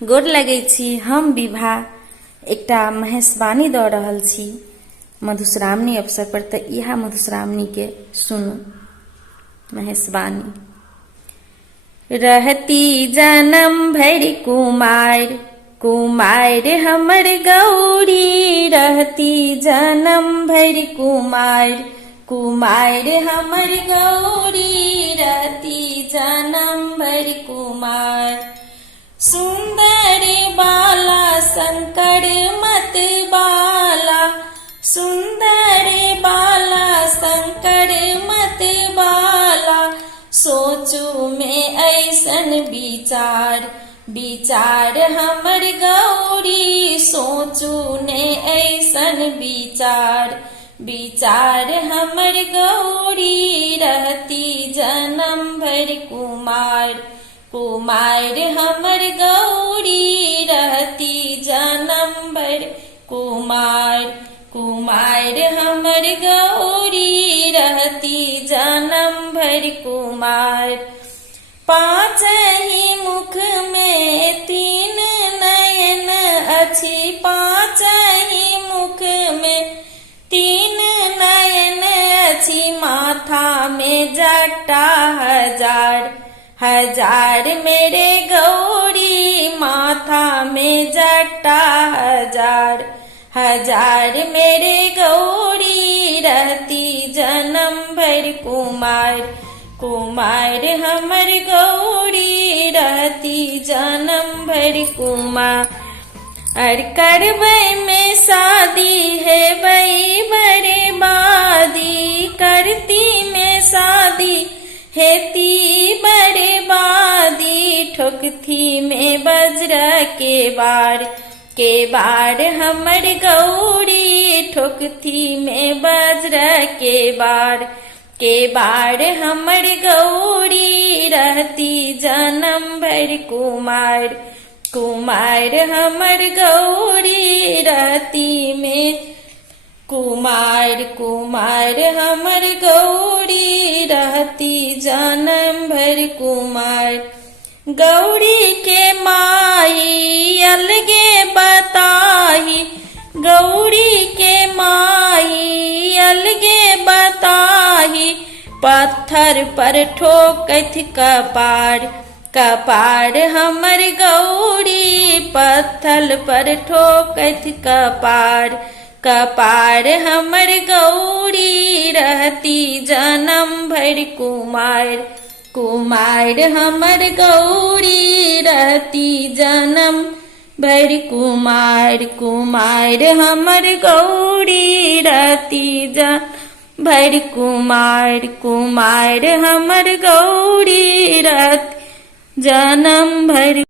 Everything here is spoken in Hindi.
गोर लगै छी। हम विभा एकटा महेशवाणी दऽ रहल छी मधुश्रावणी अवसर पर। तऽ इहा मधुश्रावणी के सुनू महेशवाणी। रहती जन्म भरि कुमार, कुमार हमर गौरी। रहती जन्म भरि कुमार, कुमार हमर गौरी। रहती जन्म भरि कुमार। सुंदर बाला शंकर मत बाला, सुंदर बाला शंकर मत बाला। सोचू में ऐसन विचार, विचार हमर गौरी। सोचू ने ऐसन विचार, विचार हमर गौरी। रहती जन्म भरि कुमार, कुमार हमर गौरी। रहती जन्म भरि कुमार, कुमार हमर गौरी। रहती जन्म भरि कुमार। पाँच ही मुख में तीन नयन अछि, पाँच ही मुख में तीन नयन अछि। माथा में जटा हजार, हजार मेरे गौरी। माथा में जटा हजार, हजार मेरे गौरी। रहती जन्म भरि कुमार, कुमार हमर गौरी। रहती जन्म भरि कुमार। अर करबै में शादी है वही बर्बादी। करती में शादी हेती बर्बादी। ठोकती में वज्र के बार, के बार हमर गौरी। ठोकती में वज्र के बार, के बार हमर गौरी। रहती जन्म भरि कुमार, कुमार हमर गौरी। रहती में कुमार, कुमार हमर गौरी। रहती जन्म भरि कुमार। गौरी के माई अलगे बताही, गौरी के माई अलगे बताही। पत्थर पर ठोकत कपार, कपार हमर गौरी। पत्थर पर ठोकत कपार, कपार हमर गौरी। रहती जन्म भरि कुमार, कुमार हमर गौरी। रहती जन्म भरि कुमार, कुमार हमर गौरी। रहती जन्म भरि कुमार, कुमार हमर गौरी। रहती जन्म भरि